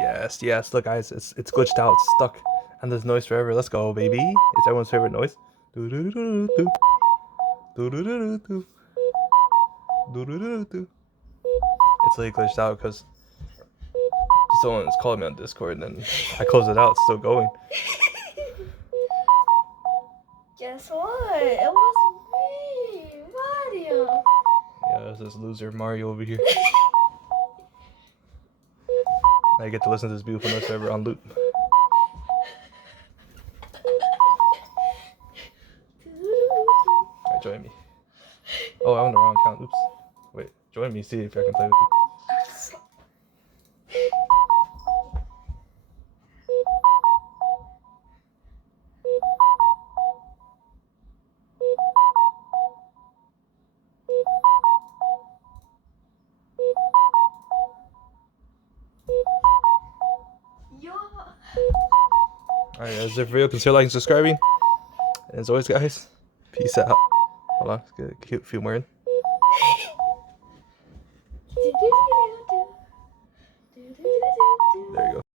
yes. Look, guys, it's glitched out. It's stuck. And there's noise forever. Let's go, baby. It's everyone's favorite noise. Do do do do do do do do do do do do. It's like glitched out because someone's calling me on Discord, and then I close it out. It's still going. Guess what? It was me, Mario. Yeah, there's this loser Mario over here. I get to listen to this beautiful noise forever on loop. Alright, join me. Oh, I'm on the wrong account. Oops. Wait, join me. See if I can play with you. Alright, as if video, consider liking and subscribing. And as always, guys, peace out. Hold on, let's get a cute few more in. There you go.